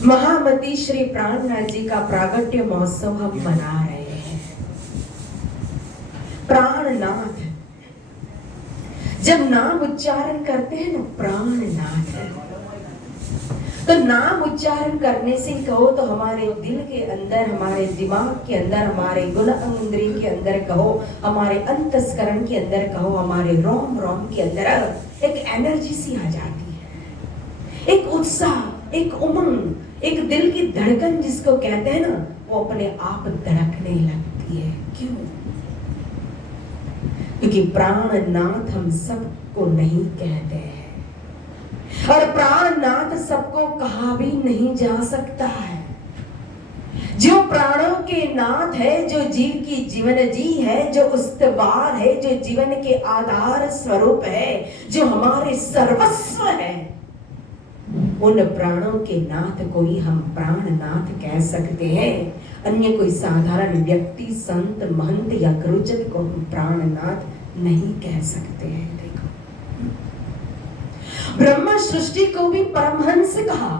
महामती श्री प्राणनाथ जी का प्रागट्य महोत्सव हम मना रहे हैं। प्राणनाथ, जब नाम उच्चारण करते हैं ना प्राणनाथ, तो नाम उच्चारण करने से कहो तो हमारे दिल के अंदर, हमारे दिमाग के अंदर, हमारे गुण इंद्रिय के अंदर कहो, हमारे अंतस्करण के अंदर कहो, हमारे रोम रोम के अंदर एक एनर्जी सी आ जाती है, एक उत्साह, एक उमंग, एक दिल की धड़कन जिसको कहते हैं ना, वो अपने आप धड़कने लगती है। क्यों? क्योंकि प्राणनाथ हम सबको नहीं कहते हैं, और प्राणनाथ सबको कहा भी नहीं जा सकता है। जो प्राणों के नाथ है, जो जीव की जीवन जी है, जो उस्तवार है, जो जीवन के आधार स्वरूप है, जो हमारे सर्वस्व है, उन प्राणों के नाथ को ही हम प्राणनाथ कह सकते हैं। अन्य कोई साधारण व्यक्ति, संत, महंत या गुरुजन को हम प्राणनाथ नहीं कह सकते हैं। देखो, ब्रह्म सृष्टि को भी परमहंस कहा,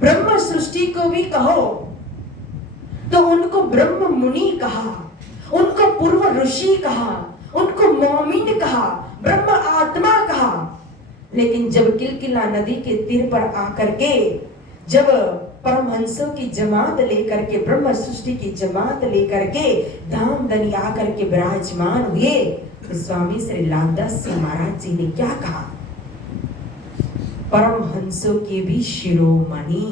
ब्रह्म सृष्टि को भी कहो तो उनको ब्रह्म मुनि कहा, उनको पूर्व ऋषि कहा, उनको मोमिन कहा, ब्रह्म आत्मा कहा। लेकिन जब किलकिला नदी के तीर पर आकर के जब परमहंसों की जमात लेकर के, ब्रह्म सृष्टि की जमात लेकर के धामधनी आकर के विराजमान हुए, तो स्वामी श्री लालदास जी महाराज जी ने क्या कहा? परमहंसों के भी शिरोमणि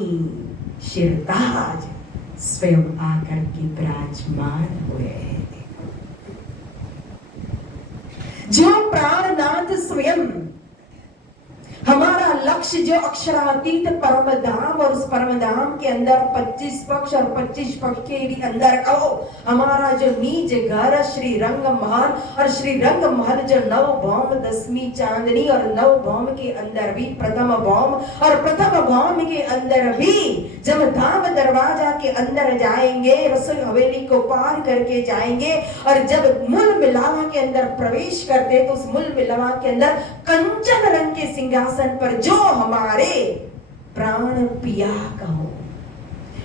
शिरताज स्वयं आकर के विराजमान हुए हैं। जो प्राणनाथ स्वयं, हमारा लक्ष्य जो अक्षरातीत परम धाम, और उस परम धाम के अंदर 25 पक्ष और 25 पक्ष के भी अंदर कहो हमारा जो नीज घर श्री रंग महल, और श्री रंग महल जो 9 भौम 10वीं चांदनी, और 9 भौम के अंदर भी प्रथम भौम, और प्रथम भौम के अंदर भी जब धाम दरवाजा के अंदर जाएंगे, रसोई हवेली को पार करके जाएंगे, और जब मूल मिलावा के अंदर प्रवेश करते तो उस मूल मिलावा के अंदर कंचन रंग के सिंहासन पर जो हमारे प्राण पिया कहो,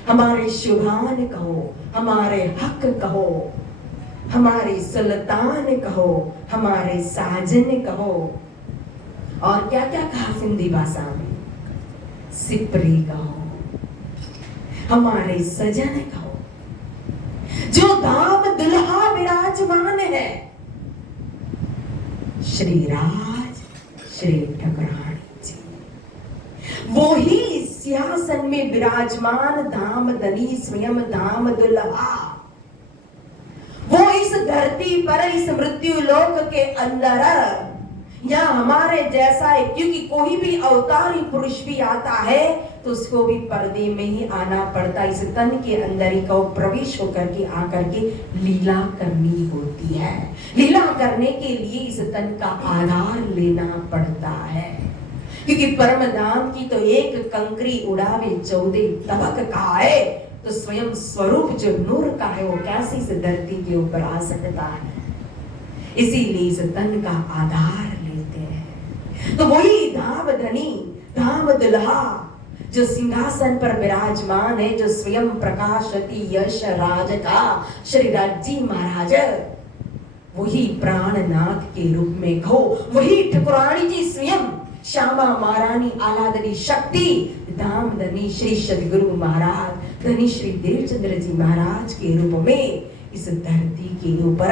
हमारे शुभान कहो, हमारे हक कहो, हमारे सुल्तान कहो, हमारे साजन कहो, और क्या क्या कहा सिंधी भाषा में, सिपरी कहो, हमारे सजन कहो, जो धाम दुल्हा विराजमान है, श्री राज श्री ठकुरानी जी, वो ही सिंहासन में विराजमान धामधनी स्वयं धाम दुल्हा, वो इस धरती पर, इस मृत्यु लोक के अंदर या हमारे जैसा है, क्योंकि कोई भी अवतारी पुरुष भी आता है तो उसको भी पर्दे में ही आना पड़ता, इस तन के अंदर ही को प्रवेश होकर के आकर के लीला करनी होती है। लीला करने के लिए इस तन का आधार लेना पड़ता है, क्योंकि परम धाम की तो एक कंकरी उड़ावे 14 तबक कहा है, तो स्वयं स्वरूप जो नूर का है वो कैसे इस धरती के ऊपर आ सकता है। इसीलिए इस तन का आधार लेते हैं। तो वही धामधनी, धाम दुल्हा जो सिंहासन पर विराजमान है, जो स्वयं प्रकाशति यश राज का श्री राजी महाराज, वही प्राणनाथ के रूप में कहो, वही ठकुरानी जी स्वयं श्यामा महारानी आलादनी शक्ति धामधनी श्री सदगुरु महाराज धनी श्री देवचंद्र जी महाराज के रूप में इस धरती के ऊपर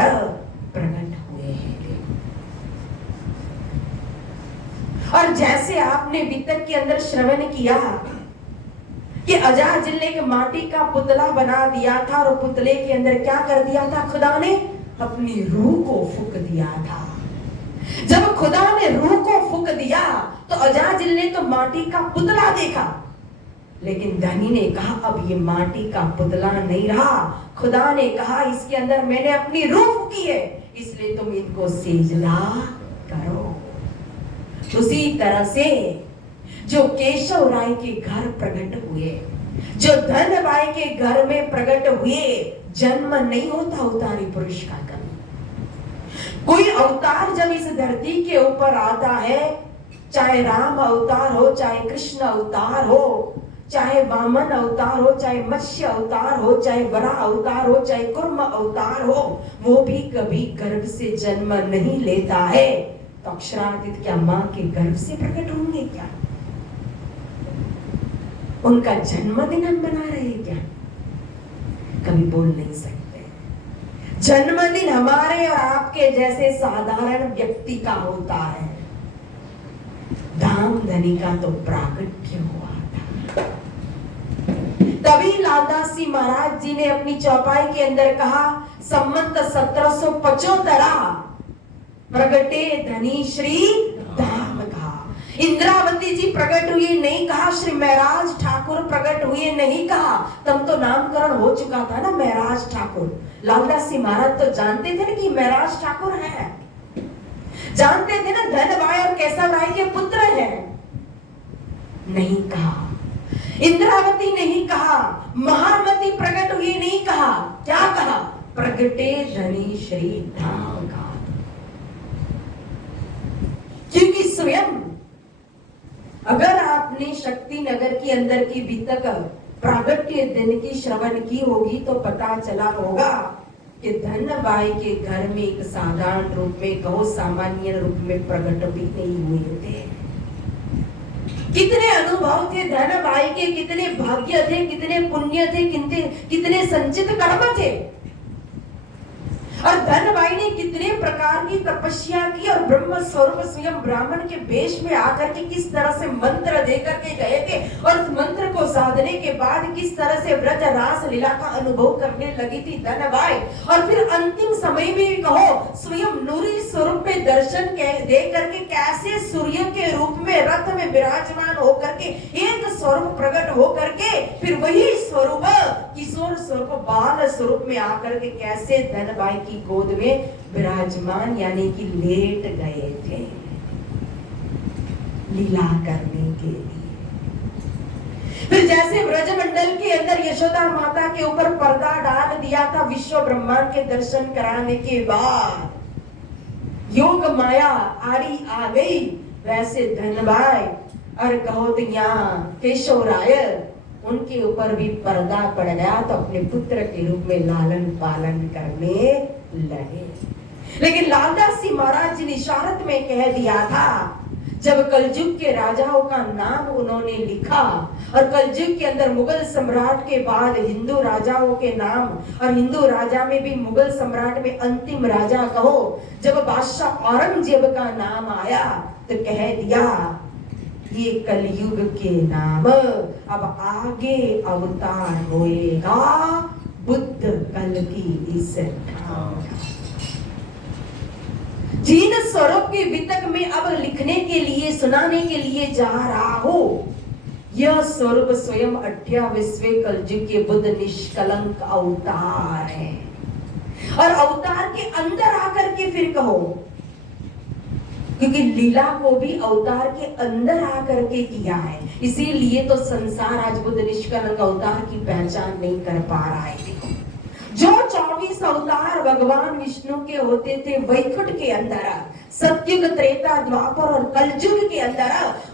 प्रकट हुए हैं। और जैसे आपने वितक के अंदर श्रवण किया कि अजा जिले के माटी का पुतला बना दिया था, और पुतले के अंदर क्या कर दिया था? खुदा ने अपनी रूह को फूंक दिया था। जब खुदा ने रूह को फूंक दिया तो अजाजिल ने तो माटी का पुतला देखा, लेकिन धनी ने कहा अब ये माटी का पुतला नहीं रहा, खुदा ने कहा इसके अंदर मैंने अपनी रूह फूंकी है, इसलिए तुम इनको सेजदा करो। उसी तरह से जो केशव राय के घर प्रकट हुए, जो धन बाई के घर में प्रकट हुए, जन्म नहीं होता अवतारी पुरुष का कभी। कोई अवतार जब इस धरती के ऊपर आता है, चाहे राम अवतार हो, चाहे कृष्ण अवतार हो, चाहे वामन अवतार हो, चाहे मत्स्य अवतार हो, चाहे वराह अवतार हो, चाहे कुर्म अवतार हो, वो भी कभी गर्भ से जन्म नहीं लेता है। तो अक्षरादित्य क्या मां के गर्भ से प्रकट होंगे क्या? उनका जन्मदिन हम मना रहे हैं क्या? कभी बोल नहीं सकते। जन्मदिन हमारे और आपके जैसे साधारण व्यक्ति का होता है। धाम धनी का तो प्राकट्य हुआ था। तभी लालदास जी महाराज जी ने अपनी चौपाई के अंदर कहा, संमत 1775 प्रगटे धनी श्री धाम का। इंद्रावती जी प्रकट हुई नहीं कहा, श्री महराज ठाकुर प्रकट हुए नहीं कहा। तब तो नामकरण हो चुका था ना महराज ठाकुर। लालदास जी महाराज तो जानते थे ना कि महराज ठाकुर है, जानते थे ना धन भाई और केशव राय के पुत्र हैं। नहीं कहा, इंद्रावती नहीं कहा, महामती प्रकट हुई नहीं कहा। क्या कहा? प्रगटे धनी श्री धाम का। क्योंकि स्वयं अगर आपने शक्ति नगर के अंदर की बीतक प्रागट्य दिन की श्रवण की होगी तो पता चला होगा कि धनबाई के घर में एक साधारण रूप में, कहो सामान्य रूप में प्रकट भी नहीं हुए थे। कितने अनुभव थे धनबाई के, कितने भाग्य थे, कितने पुण्य थे, कितने संचित कर्म थे। और धनबाई ने कितने प्रकार की तपस्या की और ब्रह्म स्वरूप स्वयं ब्राह्मण के वेश में आकर के किस तरह से मंत्र दे करके गए थे और उस मंत्र को साधने के बाद किस तरह से व्रज रास लीला का अनुभव करने लगी थी धनबाई। और फिर अंतिम समय में कहो स्वयं नूरी स्वरूप में दर्शन दे करके कैसे सूर्य के रूप में रथ में विराजमान होकर के एक स्वरूप प्रकट होकर के फिर वही स्वरूप किशोर स्वरूप बाल स्वरूप में आकर के कैसे धनबाई की गोद में विराजमान यानी कि लेट गए थे लीला करने के लिए। फिर जैसे ब्रजमंडल के अंदर यशोदा माता के ऊपर पर्दा डाल दिया था विश्व ब्रह्मांड के दर्शन कराने के बाद योग माया आड़ी आ गई, वैसे धनबाई और कहो तो यहाँ केशव राय उनके ऊपर भी पर्दा पड़ गया तो अपने पुत्र के रूप में लालन पालन करने लगे। लेकिन लालदास जी महाराज जी ने इशारत में कह दिया था, जब कलयुग के राजाओं का नाम उन्होंने लिखा और कलयुग के अंदर मुगल सम्राट के बाद हिंदू राजाओं के नाम और हिंदू राजा में भी मुगल सम्राट में अंतिम राजा कहो जब बादशाह औरंगजेब का नाम आया तो कह दिया ये कलयुग के नाम अब आगे अवतार होएगा बुद्ध कल की इस जिन स्वरूप के वितक में अब लिखने के लिए सुनाने के लिए जा रहा हो, यह स्वरूप स्वयं 28वें कलयुग के बुद्ध निष्कलंक अवतार है। और अवतार के अंदर आकर के फिर कहो, क्योंकि लीला को भी अवतार के अंदर आकर के किया है, इसीलिए तो संसार आज बुद्ध निष्कलंक अवतार की पहचान नहीं कर पा रहा है। देखो जो 24 अवतार भगवान विष्णु के होते थे वैकुंठ के अंदर, सतयुग त्रेता द्वापर और कलयुग के अंदर,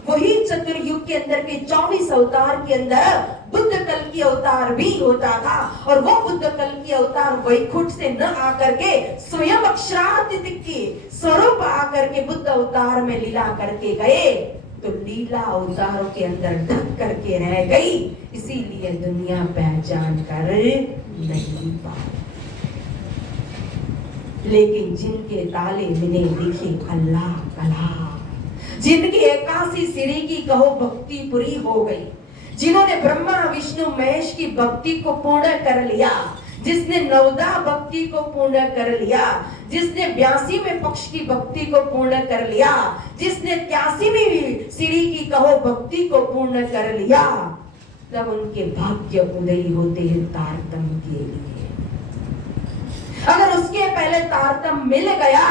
वही चतुर्युग के अंदर के 24 अवतार के अंदर बुद्ध कल की अवतार भी होता था। और वो बुद्ध कल की अवतार वैकुंठ से न आकर के स्वयं अक्षरादित्य के स्वरूप आकर के बुद्ध अवतार में लीला करके गए, तो लीला अवतारों के अंदर ढक करके रह गई, इसीलिए दुनिया पहचान कर नहीं पाई। लेकिन जिनके ताले मिले दिखे अल्लाह कला, जिनकी 81 सीढ़ी की कहो भक्ति पूरी हो गई, जिन्होंने ब्रह्मा विष्णु महेश की भक्ति को पूर्ण कर लिया, जिसने नवदा भक्ति को पूर्ण कर लिया, जिसने 82वें पक्ष की भक्ति को पूर्ण कर लिया, जिसने 83वीं सीढ़ी की कहो भक्ति को पूर्ण कर लिया, तब उनके भाग्य उदय होते हैं तारतम के लिए। अगर उसके पहले तारतम मिल गया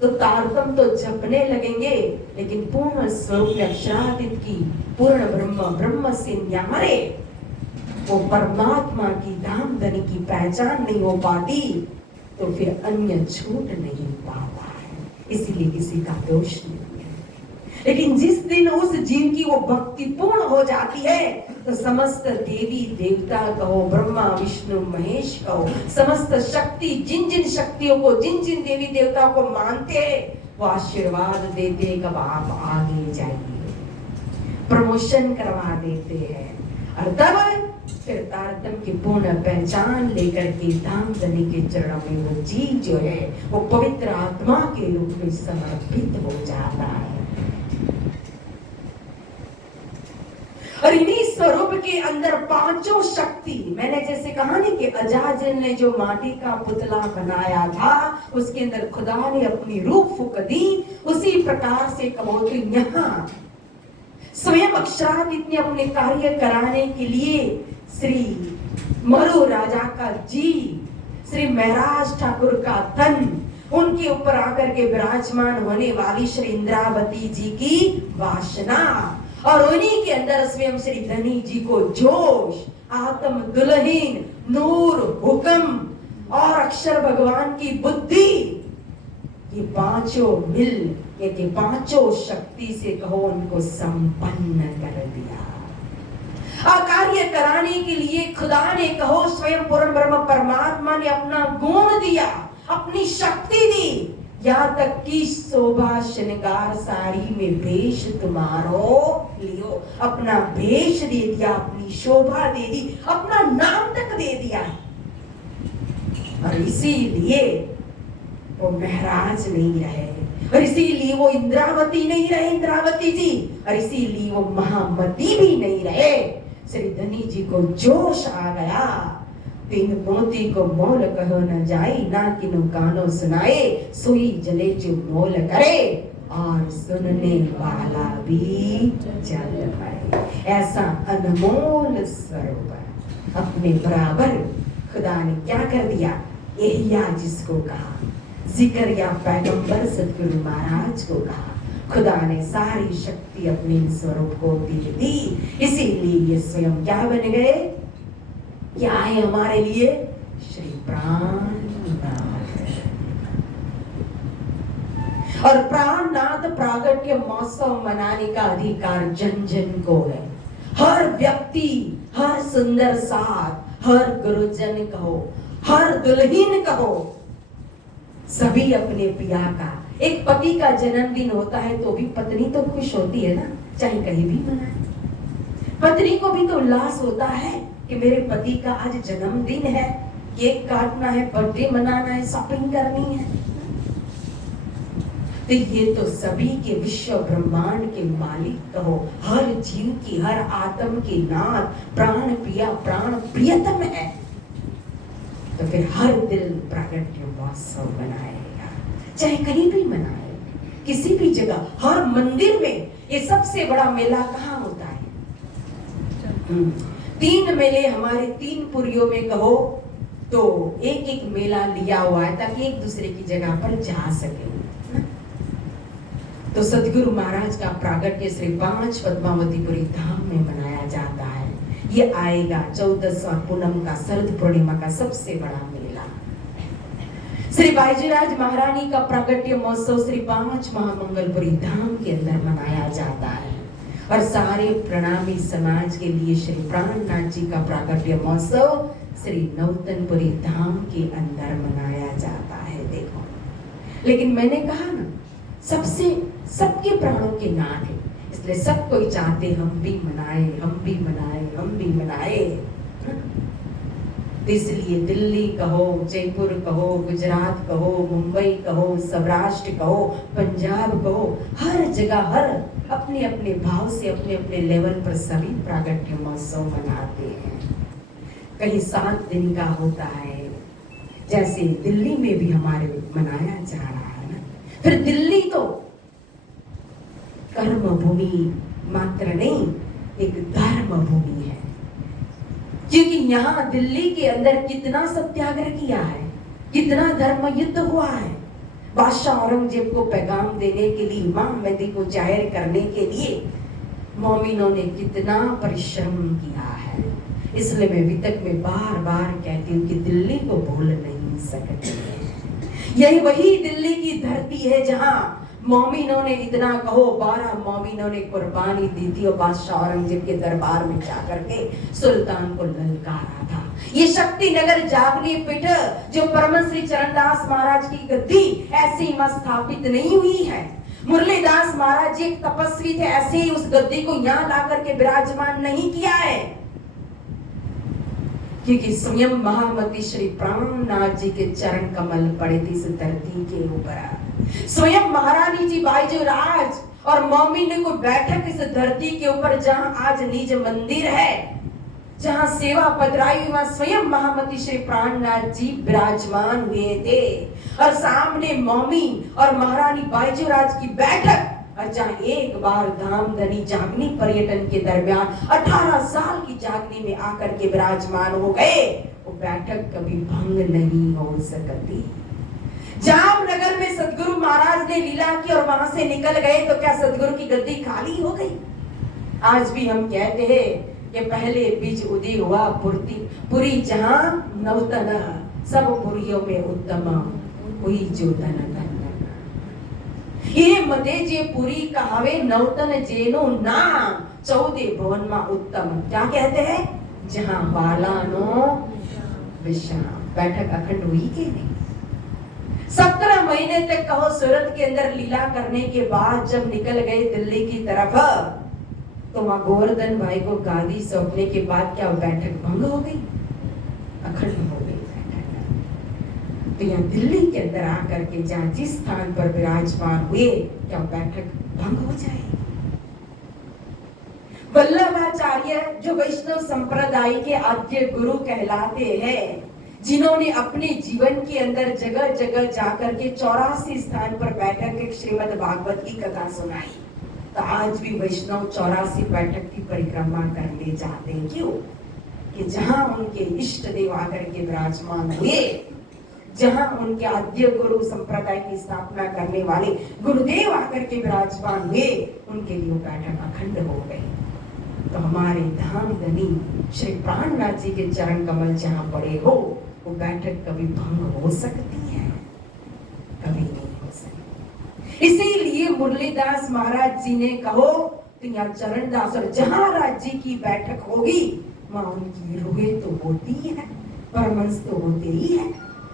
तो तारतम तो जपने लगेंगे, लेकिन पूर्ण स्वरूप में अक्षरादित्य की पूर्ण ब्रह्म से न्यारे वो परमात्मा की धाम धनी की पहचान नहीं हो पाती, तो फिर अन्य छूट नहीं पाता है, इसलिए किसी का दोष नहीं है। लेकिन जिस दिन उस जीव की वो भक्ति पूर्ण हो जाती है तो समस्त देवी देवता कहो, ब्रह्मा विष्णु महेश कहो, समस्त शक्ति, जिन जिन शक्तियों को, जिन जिन देवी देवताओं को मानते हैं, वो आशीर्वाद देते कब आप आगे जाइए, प्रमोशन करवा देते हैं। और तब फिर तारतम की पूर्ण पहचान लेकर के धाम धनी के चरणों में वो जीव जो है वो पवित्र आत्मा के रूप में समर्पित हो जाता है। और इन्हीं स्वरूप के अंदर पांचों शक्ति, मैंने जैसे कहा नहीं कि अजाजल ने जो माटी का पुतला बनाया था उसके अंदर खुदा ने अपनी रूह फूंक दी, उसी प्रकार से कहो तो यहाँ स्वयं अक्षरादित्य ने अपने कार्य कराने के लिए श्री मरु राजा का जी, श्री महराज ठाकुर का तन, उनके ऊपर आकर के विराजमान होने वाली श्री इंद्रावती जी की वासना, और उन्हीं के अंदर स्वयं श्री धनी जी को जोश, आत्म दुल्हीन, नूर, हुक्म और अक्षर भगवान की बुद्धि, ये पांचों मिल ये पांचों शक्ति से कहो उनको संपन्न कर दिया। कार्य कराने के लिए खुदा ने कहो स्वयं पूर्ण ब्रह्म परमात्मा ने अपना गुण दिया, अपनी शक्ति दी, यहाँ तक कि शोभा श्रृंगार साड़ी में भेष तुम्हारो लियो, अपना भेष दे दिया, अपनी शोभा दे दी, अपना नाम तक दे दिया। और इसीलिए वो महराज नहीं रहे, और इसीलिए वो इंद्रावती नहीं रहे, इंद्रावती जी, और इसीलिए वो महामती भी नहीं रहे। श्री धनी जी को जोश आ गया, तीन मोती को मोल कहो न जाए, ना किनो कानो सुनाए, सोई जले जो मोल करे, और सुनने वाला भी जल पाए। ऐसा अनमोल स्वरूप अपने बराबर खुदा ने क्या कर दिया, एहिया जिसको कहा, जिक्र या पैगंबर सतगुरु महाराज को कहा, खुदा ने सारी शक्ति अपने स्वरूप को दे दी। इसीलिए ये स्वयं क्या बन गए, क्या है हमारे लिए, श्री प्राणनाथ। और प्राणनाथ प्रागट्य महोत्सव मनाने का अधिकार जन जन को है। हर व्यक्ति, हर सुंदर साथ, हर गुरुजन कहो, हर दुल्हीन कहो, सभी अपने पिया का, एक पति का जन्मदिन होता है तो भी पत्नी तो खुश होती है ना, चाहे कहीं भी मनाए। पत्नी को भी तो उल्लास होता है कि मेरे पति का आज जन्मदिन है, केक काटना है, बर्थडे मनाना है, शॉपिंग करनी है। तो ये तो सभी के विश्व ब्रह्मांड के मालिक कहो, हर जीव की, हर आत्म के नाथ, प्राण पिया, प्राण प्रियतम है। तो फिर हर दिल प्रागट्य महोत्सव मनाएगा, चाहे कहीं भी मनाए, किसी भी जगह, हर मंदिर में। ये सबसे बड़ा मेला कहाँ होता है, 3 मेले हमारे 3 पुरियों में कहो तो एक एक मेला लिया हुआ है ताकि एक दूसरे की जगह पर जा सके। तो सदगुरु महाराज का प्रागट्य श्री 5 पद्मावतीपुरी धाम में मनाया जाता है। ये आएगा 14वां पूनम का, शरद पूर्णिमा का सबसे बड़ा मेला। श्री बाईजीराज महारानी का प्रागट्य महोत्सव श्री 5 महामंगलपुरी धाम के अंदर मनाया जाता है। और सारे प्रणामी समाज के लिए श्री प्राणनाथ जी का प्रागट्य महोत्सव श्री नौतनपुरी धाम के अंदर मनाया जाता है। देखो, लेकिन मैंने कहा ना, सबके प्राणों के नाथ है, इसलिए सब कोई चाहते हम भी मनाए, हम भी मनाए, हम भी मनाए। इसलिए दिल्ली कहो, जयपुर कहो, गुजरात कहो, मुंबई कहो, सौराष्ट्र कहो, पंजाब कहो, हर जगह, हर अपने अपने भाव से, अपने अपने लेवल पर सभी प्रागट्य महोत्सव मनाते हैं। कहीं 7 दिन का होता है, जैसे दिल्ली में भी हमारे मनाया जा रहा है ना। फिर दिल्ली तो कर्म भूमि मात्र नहीं, एक धर्म भूमि है, क्योंकि यहाँ दिल्ली के अंदर कितना सत्याग्रह किया है, कितना धर्म युद्ध हुआ है। बादशाह औरंगजेब को पैगाम देने के लिए, इमाम महदी को जाहिर करने के लिए मोमिनों ने कितना परिश्रम किया है। इसलिए मैं वितक में बार बार कहती हूँ कि दिल्ली को भूल नहीं सकते। यही वही दिल्ली की धरती है जहाँ मोमिनों ने इतना कहो 12 मोमिनों ने कुर्बानी दी थी और बादशाह औरंगजेब के दरबार में जाकर के सुल्तान को ललकारा था। ये शक्ति नगर जागनी पीठ जो परम श्री चरणदास महाराज की गद्दी ऐसे ही मत स्थापित नहीं हुई है। मुरलीदास महाराज जी एक तपस्वी थे, ऐसे ही उस गद्दी को यहाँ ला करके विराजमान नहीं किया है, क्योंकि स्वयं महामती श्री प्राणनाथ जी के चरण कमल पड़े थे इस धरती के ऊपर। स्वयं महारानी जी बाईजूराज और मोमिन को बैठक इस धरती के ऊपर जहां आज निज मंदिर है, जहां सेवा पधराई हुई, वहां स्वयं महामती श्री प्राणनाथ जी विराजमान हुए थे। और सामने मोमिन और महारानी बाईजूराज की बैठक, और जहां एक बार धामधनी जागनी पर्यटन के दरमियान 18 साल की जागनी में आकर के विराजमान हो गए, वो बैठक कभी भंग नहीं हो सकती। जामनगर में सदगुरु महाराज ने लीला की और वहां से निकल गए तो क्या सदगुरु की गद्दी खाली हो गई? आज भी हम कहते हैं कि पहले बीज उदय हुआ पुरी जहां नवतन, सब पुरियों में उत्तम हुई जो तन ये मदे जे पुरी कहावे नवतन जेनो नाम 14 भवन मा उत्तम। क्या कहते हैं? जहां बालानो विश्राम। बैठक अखंड हुई के नहीं? 17 महीने तक कहो सूरत के अंदर लीला करने के बाद जब निकल गए दिल्ली की तरफ, तो वहां गोवर्धन भाई को गादी सौंपने के बाद क्या बैठक भंग हो गई? अखंड हो गई। तो यहाँ दिल्ली के अंदर आकर के जहाँ जिस स्थान पर विराजमान हुए, क्या बैठक भंग हो जाए? वल्लभाचार्य जो वैष्णव संप्रदाय के आद्य गुरु कहलाते हैं, जिन्होंने अपने जीवन के अंदर जगह जगह जाकर के 84 स्थान पर बैठक एक श्रीमद् भागवत की कथा सुनाई, तो आज भी वैष्णव 84 बैठक की परिक्रमा करने जाते हैं। क्यों? कि जहां उनके इष्ट देव आकर के विराजमान हुए, जहां उनके आद्य गुरु संप्रदाय की स्थापना करने वाले गुरुदेव आकर के विराजमान हुए, उनके लिए बैठक अखंड हो गई। तो हमारे धाम धनी श्री प्राणनाथ जी के चरण कमल जहां पड़े हो, वो बैठक कभी भंग हो सकती है? कभी नहीं हो सकती। इसीलिए मुरलीदास महाराज जी ने कहो तो यहाँ चरणदास और जहां राज जी की बैठक होगी, वहां उनकी रूहें तो होती है, परमंश तो होते ही है।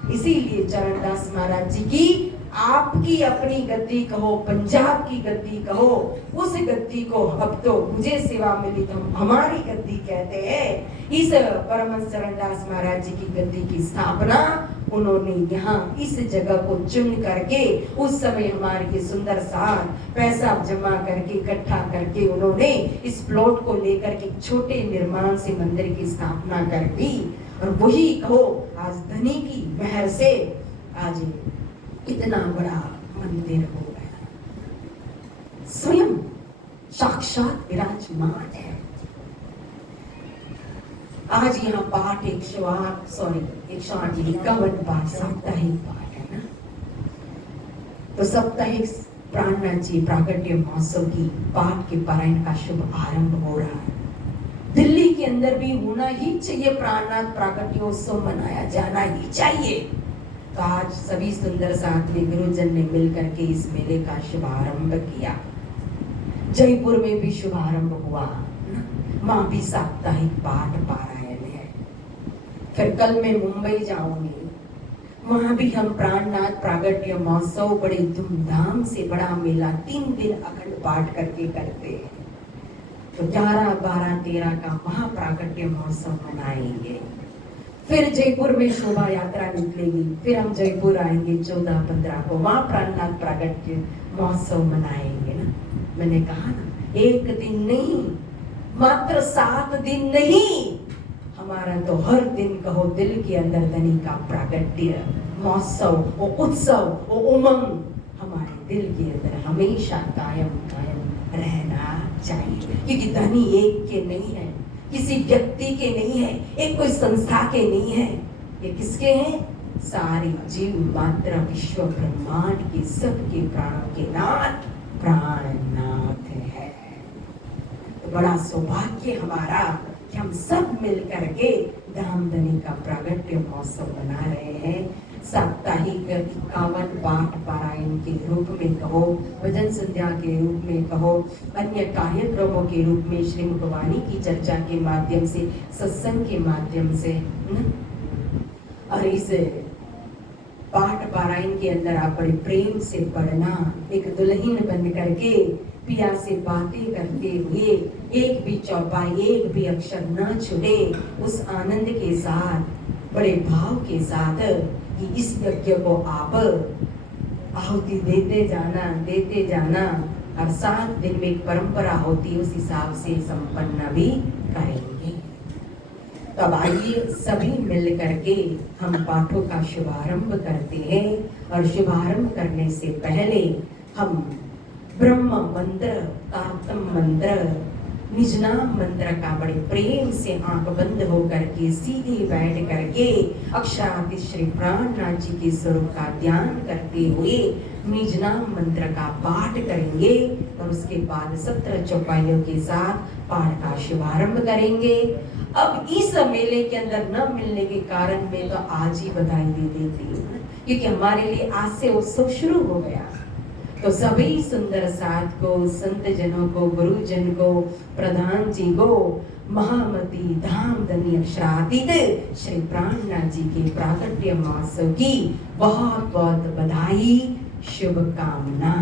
इसीलिए चरणदास महाराज जी की आपकी अपनी गद्दी कहो, पंजाब की गद्दी कहो, उस गद्दी को अब तो मुझे सेवा मिली तो हम हमारी गद्दी कहते हैं। इस परमहंस चरणदास महाराज जी की गद्दी की स्थापना उन्होंने यहाँ इस जगह को चुन करके, उस समय हमारे के सुंदर साथ पैसा जमा करके इकट्ठा करके उन्होंने इस प्लॉट को लेकर के छोटे निर्माण से मंदिर की स्थापना कर दी। और वही कहो आज धनी की महर से आज इतना बड़ा मंदिर हो गया, स्वयं साक्षात विराजमान है। आज यहाँ पाठ 151 पाठ साप्ताहिक पाठ है ना, तो साप्ताहिक प्राणनाथ जी प्राकट्य महोत्सव की पाठ के पारायण का शुभ आरंभ हो रहा है। दिल्ली के अंदर भी होना ही चाहिए, प्राणनाथ प्राकट्योत्सव मनाया जाना ही चाहिए। तो आज सभी सुंदर साथ में गुरुजन ने मिलकर के इस मेले का शुभारंभ किया। जयपुर में भी शुभारंभ हुआ, वहां भी साप्ताहिक पाठ पारायण है। फिर कल मैं मुंबई जाऊंगी, वहां भी हम प्राणनाथ प्राकट्य महोत्सव बड़े धूमधाम से बड़ा मेला 3 दिन अखंड पाठ करके करते हैं। तो 11, 12, 13 का महाप्राकट्य महोत्सव मनाएंगे। फिर जयपुर में शोभा यात्रा निकलेगी, फिर हम जयपुर आएंगे 14, 15 को, वहां प्राणनाथ प्राकट्य महोत्सव मनाएंगे ना। मैंने कहा ना, एक दिन नहीं, मात्र 7 दिन नहीं, हमारा तो हर दिन कहो दिल के अंदर धनी का प्राकट्य महोत्सव, वो उत्सव, वो उमंग हमारे दिल के अंदर हमेशा कायम कायम रहना चाहिए। क्योंकि धनी एक के नहीं है, किसी व्यक्ति के नहीं है, एक कोई संस्था के नहीं है, ये किसके हैं? सारे जीव मात्र विश्व ब्रह्मांड के सबके प्राणों के नाथ प्राणनाथ है। तो बड़ा सौभाग्य हमारा कि हम सब मिल करके धामधनी का प्रागट्य महोत्सव मना रहे हैं। साप्ताहिक 51 पाठ पारायण के रूप में कहो, भजन संध्या के रूप में कहो, अन्य कार्यक्रमों के रूप में, श्रीमद् वाणी की चर्चा के माध्यम से, सत्संग के माध्यम से और इस पाठ पारायण के अंदर आप बड़े प्रेम से पढ़ना, एक दुल्हन बन करके पिया से बातें करते हुए, एक भी चौपाई, एक भी अक्षर न छूटे, उस आनंद के साथ, बड़े भाव के साथ कि इस यज्ञ को आप आहुति देते जाना और 7 दिन में एक परंपरा होती, उस हिसाब से संपन्न भी करेंगे। तब आइए सभी मिल करके हम पाठों का शुभारंभ करते हैं और शुभारंभ करने से पहले हम ब्रह्म मंत्र, तारतम मंत्र, निज नाम मंत्र का बड़े प्रेम से आंख बंद होकर के सीधे बैठ करके अक्षराति श्री प्राणनाथ जी के स्वरूप का ध्यान करते हुए निज नाम मंत्र का पाठ करेंगे और उसके बाद 17 चौपाइयों के साथ पाठ का शुभारंभ करेंगे। अब इस मेले के अंदर न मिलने के कारण मैं तो आज ही बधाई दे देती हूँ, क्योंकि हमारे लिए आज से उत्सव शुरू हो गया। तो सभी सुंदर साथ को, संत जनों को, गुरुजन को, प्रधान जी को महामती धाम धनी अक्षरातीत श्री प्राणनाथ जी के प्राकट्य महोत्सव की बहुत बहुत बधाई, शुभकामना।